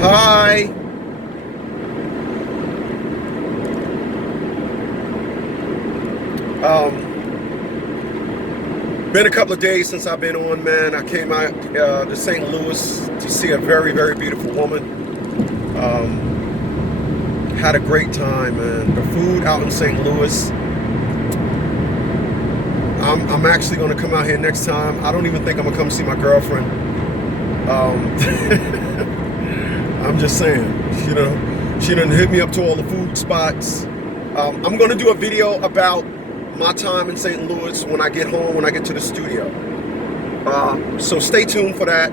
Hi. Been a couple of days since I've been on, man. I came out to St. Louis to see a very, very beautiful woman. Had a great time, man. The food out in St. Louis. I'm actually going to come out here next time. I don't even think I'm going to come see my girlfriend. I'm just saying, she done hit me up to all the food spots. I'm going to do a video about my time in St. Louis when I get home, when I get to the studio. So stay tuned for that.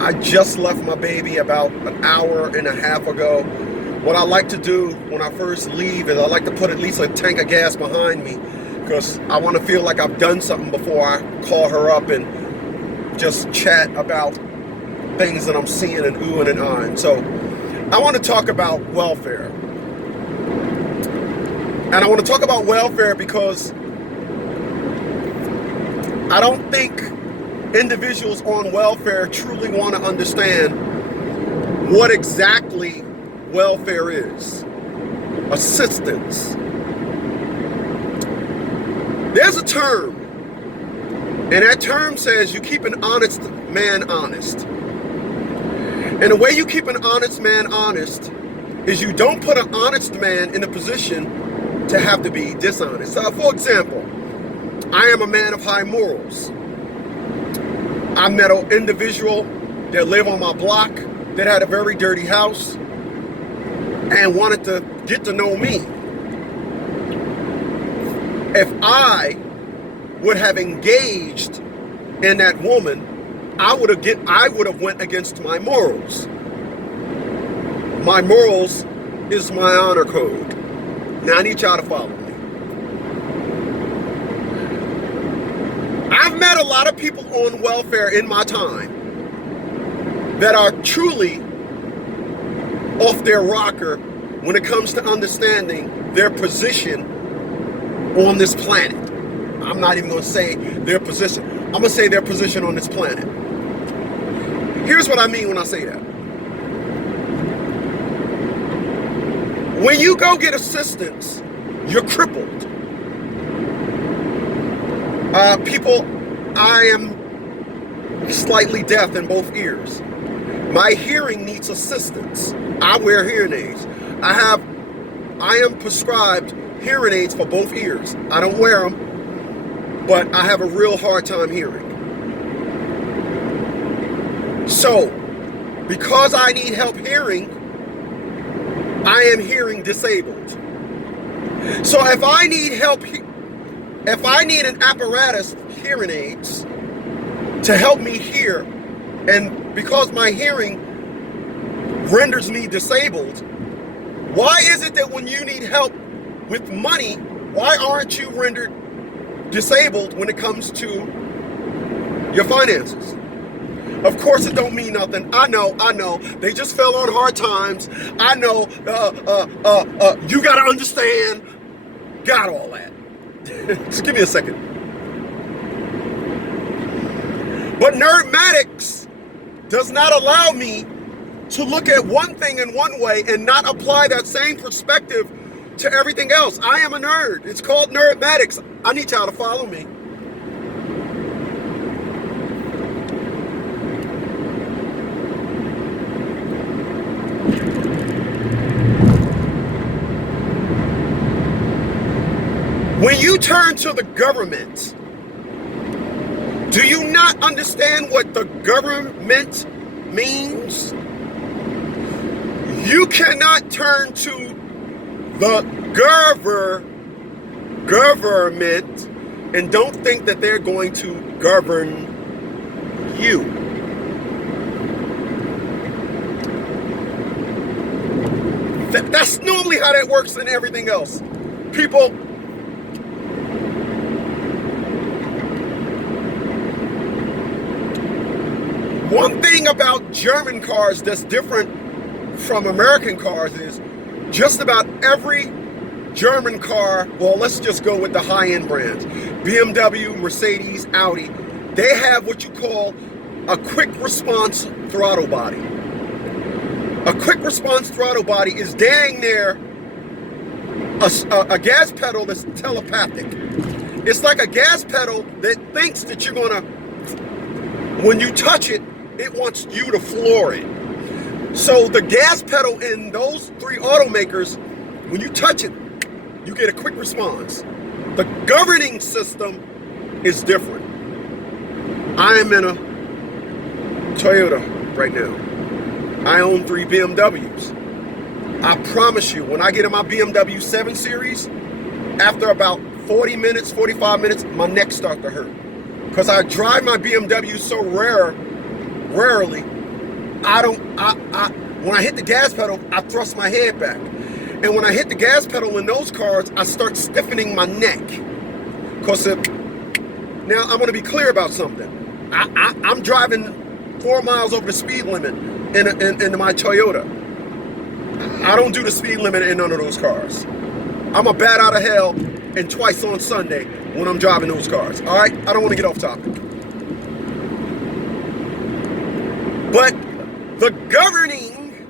I just left my baby about an hour and a half ago. What I like to do when I first leave is I like to put at least a tank of gas behind me, because I want to feel like I've done something before I call her up and just chat about things that I'm seeing and oohing and ahhing. So I want to talk about welfare. And I want to talk about welfare because I don't think individuals on welfare truly want to understand what exactly welfare is. Assistance. There's a term, and that term says you keep an honest man honest. And the way you keep an honest man honest is you don't put an honest man in a position to have to be dishonest. For example, I am a man of high morals. I met an individual that lived on my block that had a very dirty house and wanted to get to know me. If I would have engaged in that woman, I would have went against my morals. My morals is my honor code. Now I need y'all to follow me. I've met a lot of people on welfare in my time that are truly off their rocker when it comes to understanding their position on this planet. I'm not even going to say their position. I'm going to say their position on this planet. Here's what I mean when I say that. When you go get assistance, you're crippled. I am slightly deaf in both ears. My hearing needs assistance. I wear hearing aids. I am prescribed hearing aids for both ears. I don't wear them, but I have a real hard time hearing. So, because I need help hearing, I am hearing disabled. So if I need help, if I need an apparatus, hearing aids, to help me hear, and because my hearing renders me disabled, why is it that when you need help with money, why aren't you rendered disabled when it comes to your finances? Of course, it don't mean nothing. I know. They just fell on hard times. I know. You gotta understand. Got all that. Just give me a second. But Nerdmatics does not allow me to look at one thing in one way and not apply that same perspective to everything else. I am a nerd. It's called Nerdmatics. I need y'all to follow me. When you turn to the government, do you not understand what the government means? You cannot turn to the government and don't think that they're going to govern you. That's normally how that works in everything else. People, one thing about German cars that's different from American cars is just about every German car, well, let's just go with the high-end brands, BMW, Mercedes, Audi, they have what you call a quick response throttle body. A quick response throttle body is dang near a gas pedal that's telepathic. It's like a gas pedal that thinks that you're gonna, when you touch it, it wants you to floor it. So the gas pedal in those three automakers, when you touch it, you get a quick response. The governing system is different. I am in a Toyota right now. I own 3 BMWs. I promise you, when I get in my BMW 7 Series, after about 40 minutes, 45 minutes, my neck starts to hurt. Because I drive my BMW so rarely, when I hit the gas pedal, I thrust my head back. And when I hit the gas pedal in those cars, I start stiffening my neck. Because now I'm going to be clear about something. I'm driving 4 miles over the speed limit in my Toyota. I don't do the speed limit in none of those cars. I'm a bat out of hell and twice on Sunday when I'm driving those cars. All right? I don't want to get off topic. But the governing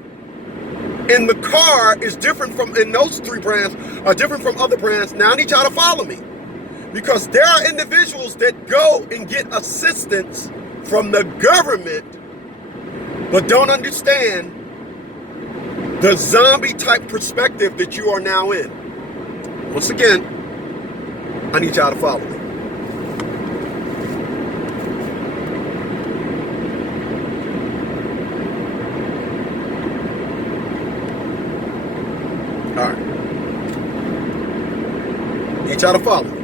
in the car is different from, in those 3 brands, are different from other brands. Now I need y'all to follow me. Because there are individuals that go and get assistance from the government, but don't understand the zombie type perspective that you are now in. Once again, I need y'all to follow me. All right. Need y'all to follow me.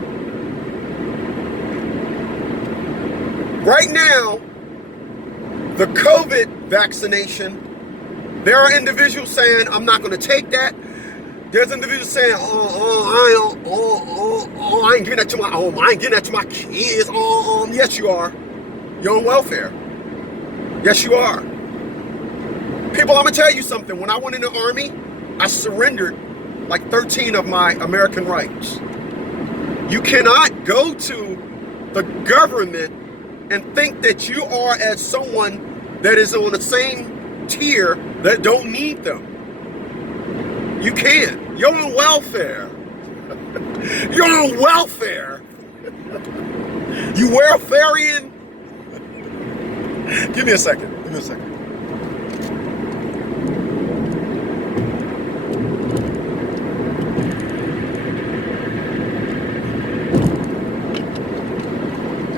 Right now, the COVID vaccination, there are individuals saying, I'm not going to take that. There's individuals saying, I ain't giving that to my kids. Yes, you are. You're on welfare. Yes, you are. People, I'm going to tell you something. When I went in the Army, I surrendered like 13 of my American rights. You cannot go to the government and think that you are as someone that is on the same tier that don't need them. You can't. You're on welfare. You're on welfare. You welfarian? Give me a second. Give me a second.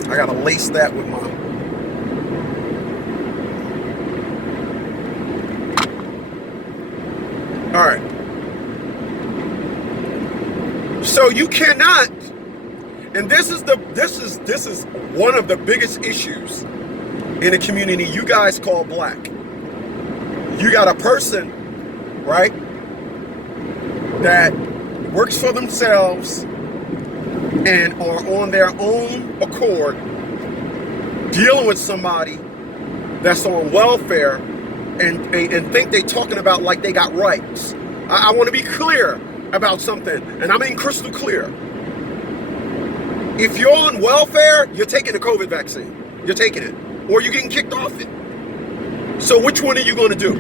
I gotta lace that with my... All right. So you cannot, and this is one of the biggest issues in a community you guys call black. You got a person, right, that works for themselves and are on their own accord dealing with somebody that's on welfare and think they talking about like they got rights. I want to be clear about something, and I'm being crystal clear. If you're on welfare, you're taking the COVID vaccine. You're taking it, or you're getting kicked off it. So which one are you going to do?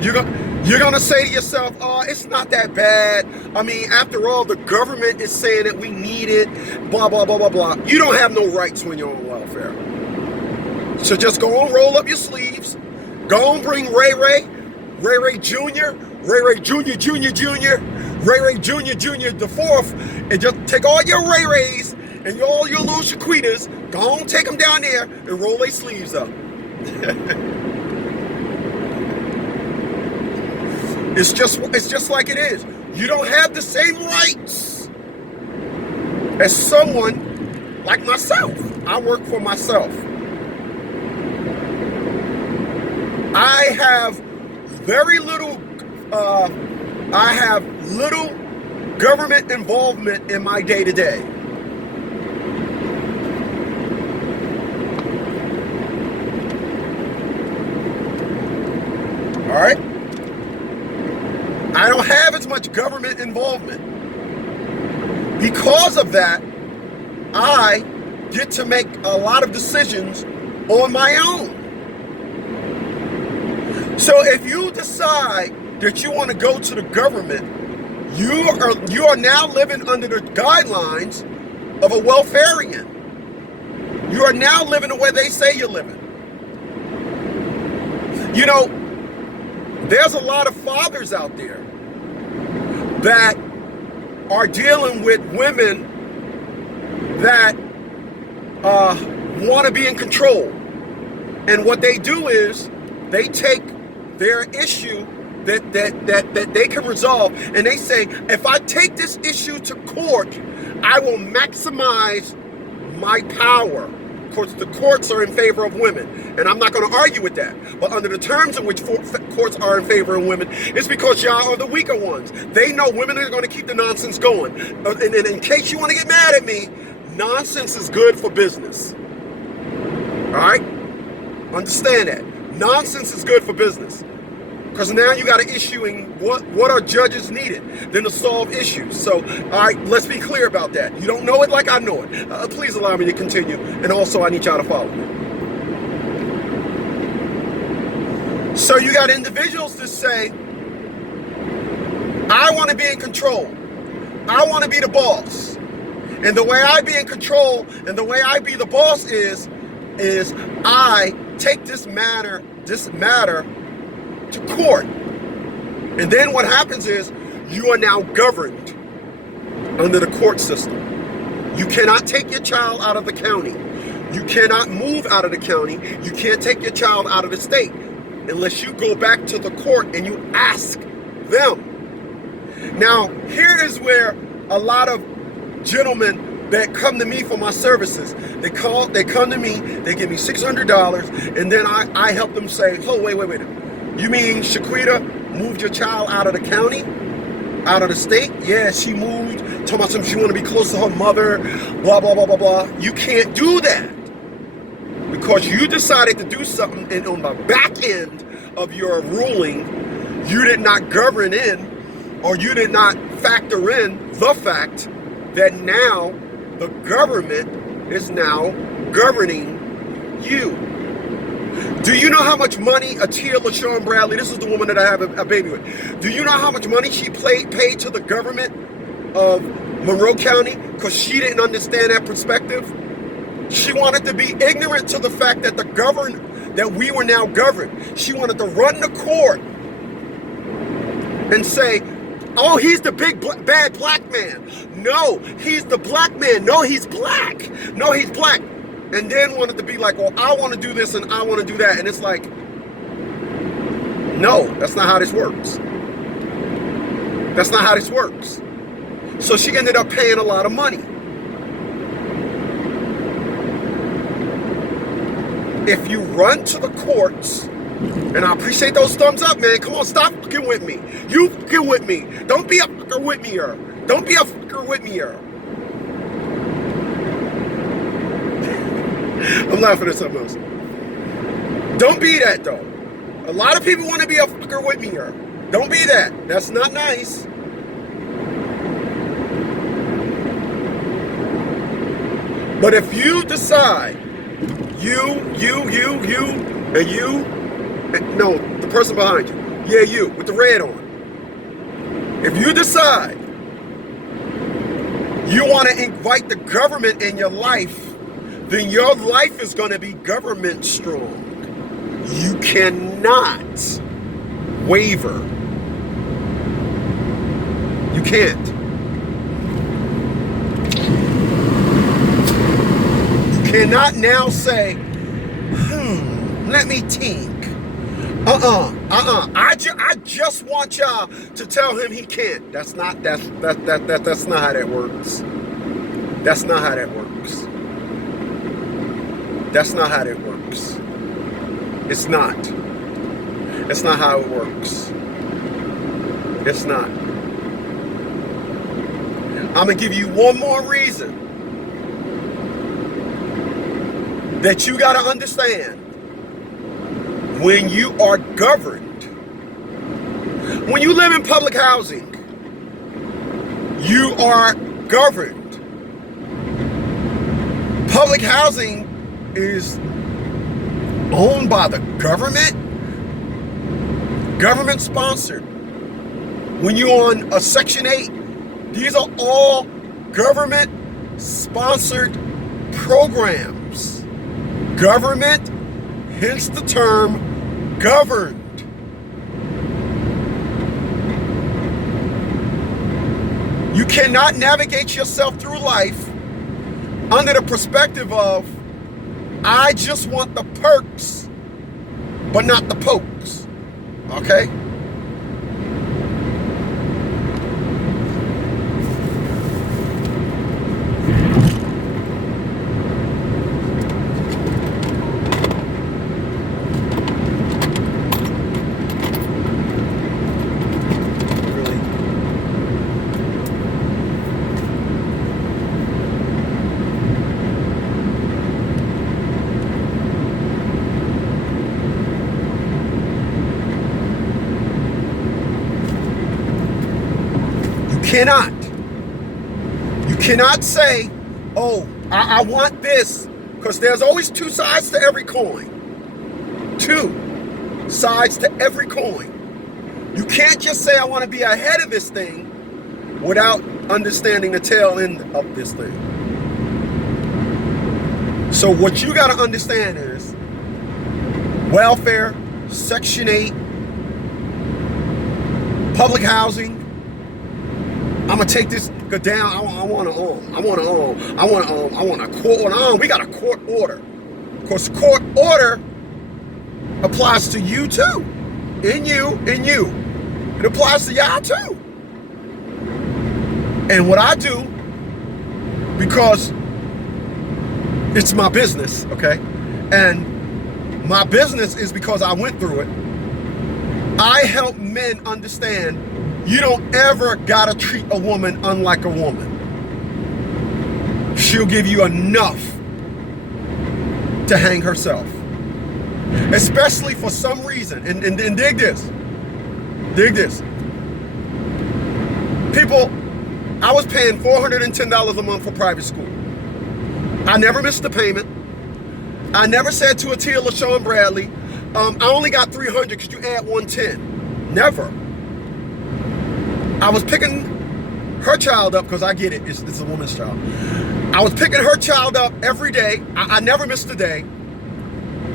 You're going to say to yourself, oh, it's not that bad. I mean, after all, the government is saying that we need it, blah, blah, blah, blah, blah. You don't have no rights when you're on welfare. So just go and roll up your sleeves. Go and bring Ray Ray Jr., Ray Ray Jr., Ray Ray Jr. the fourth, and just take all your Ray Rays and all your little Shaquitas, go and take them down there and roll their sleeves up. It's just like it is. You don't have the same rights as someone like myself. I work for myself. I have very little, government involvement in my day-to-day. All right? I don't have as much government involvement. Because of that, I get to make a lot of decisions on my own. So if you decide that you want to go to the government, you are now living under the guidelines of a welfarian. You are now living the way they say you're living. You know, there's a lot of fathers out there that are dealing with women that want to be in control. And what they do is they take their issue that they can resolve, and they say, if I take this issue to court, I will maximize my power. Of course, the courts are in favor of women, and I'm not going to argue with that. But under the terms in which courts are in favor of women, it's because y'all are the weaker ones. They know women are going to keep the nonsense going. And in case you want to get mad at me, nonsense is good for business. All right? Understand that. Nonsense is good for business. Because now you got to issuing what are judges needed then to solve issues. So, all right, let's be clear about that. You don't know it like I know it. Please allow me to continue. And also, I need y'all to follow me. So you got individuals that say, I want to be in control. I want to be the boss. And the way I be in control and the way I be the boss is I take this matter to court. And then what happens is you are now governed under the court system. You cannot take your child out of the county. You cannot move out of the county. You can't take your child out of the state unless you go back to the court and you ask them. Now, here is where a lot of gentlemen that come to me for my services, they come to me, they give me $600, and then I help them say, oh, wait. You mean Shaquita moved your child out of the county? Out of the state? Yeah, she moved. Talking about something, she want to be close to her mother, blah, blah, blah, blah, blah. You can't do that. Because you decided to do something, and on the back end of your ruling, you did not govern in, or you did not factor in the fact that now the government is now governing you. Do you know how much money Atia LaShawn Bradley, this is the woman that I have a baby with, do you know how much money she paid to the government of Monroe County because she didn't understand that perspective? She wanted to be ignorant to the fact that that we were now governed. She wanted to run the court and say, oh, he's the big bad black man. No, he's the black man. No, he's black. No, he's black. And then wanted to be like, well, I want to do this and I want to do that. And it's like, no, that's not how this works. That's not how this works. So she ended up paying a lot of money. If you run to the courts, and I appreciate those thumbs up, man. Come on, stop fucking with me. You fucking with me. Don't be a fucker with me-er. Don't be a fucker with me-er. I'm laughing at something else. Don't be that, though. A lot of people want to be a fucker with me-er. Don't be that. That's not nice. But if you decide, no, the person behind you. Yeah, you, with the red on. If you decide you want to invite the government in your life, then your life is going to be government strong. You cannot waver. You can't. You cannot now say, let me think. I just want y'all to tell him he can't. That's not how that works. That's not how that works. That's not how that works. It's not. It's not how it works. It's not. I'm going to give you one more reason that you got to understand. When you are governed, when you live in public housing, you are governed. Public housing is owned by the government. government sponsored. When you're on a Section 8, these are all government sponsored programs. Government, hence the term governed. You cannot navigate yourself through life under the perspective of, I just want the perks, but not the pokes. Okay? You cannot say, oh, I want this, because there's always two sides to every coin. Two sides to every coin. You can't just say I want to be ahead of this thing without understanding the tail end of this thing. So what you got to understand is welfare, Section 8, public housing. I'm gonna take this down. I want a court order. We got a court order. Of course, court order applies to you too. In you. It applies to y'all too. And what I do, because it's my business, okay? And my business is because I went through it. I help men understand you don't ever gotta treat a woman unlike a woman. She'll give you enough to hang herself. Especially for some reason. And dig this. People, I was paying $410 a month for private school. I never missed a payment. I never said to Atia LaShawn Bradley, I only got $300 because you add $110. Never. I was picking her child up, because I get it, it's a woman's child. I was picking her child up every day. I never missed a day.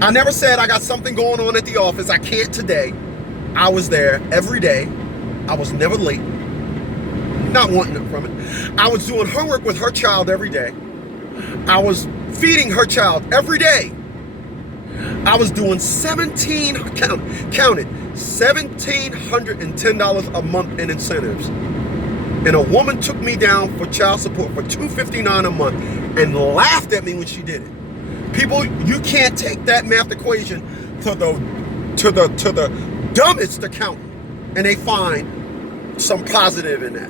I never said I got something going on at the office, I can't today. I was there every day. I was never late. Not wanting it from it. I was doing homework with her child every day. I was feeding her child every day. I was doing $1,710 a month in incentives. And a woman took me down for child support for $259 a month and laughed at me when she did it. People, you can't take that math equation to the dumbest accountant and they find some positive in that.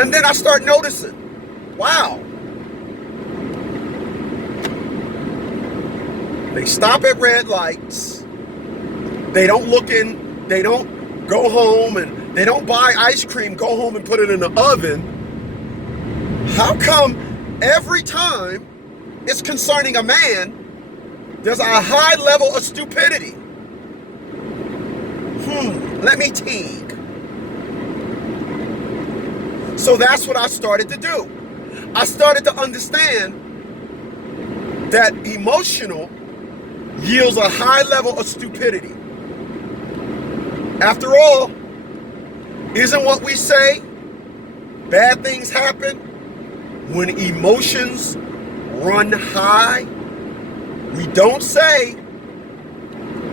And then I start noticing, wow. They stop at red lights. They don't look in, they don't go home, and they don't buy ice cream, go home and put it in the oven. How come every time it's concerning a man, there's a high level of stupidity? Let me think. So that's what I started to do. I started to understand that emotional yields a high level of stupidity. After all, isn't what we say bad things happen when emotions run high? We don't say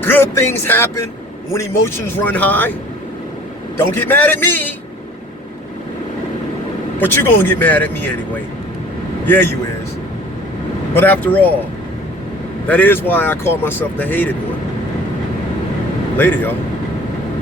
good things happen when emotions run high. Don't get mad at me. But you're gonna get mad at me anyway. Yeah, you is. But after all, that is why I call myself the hated one. Later, y'all.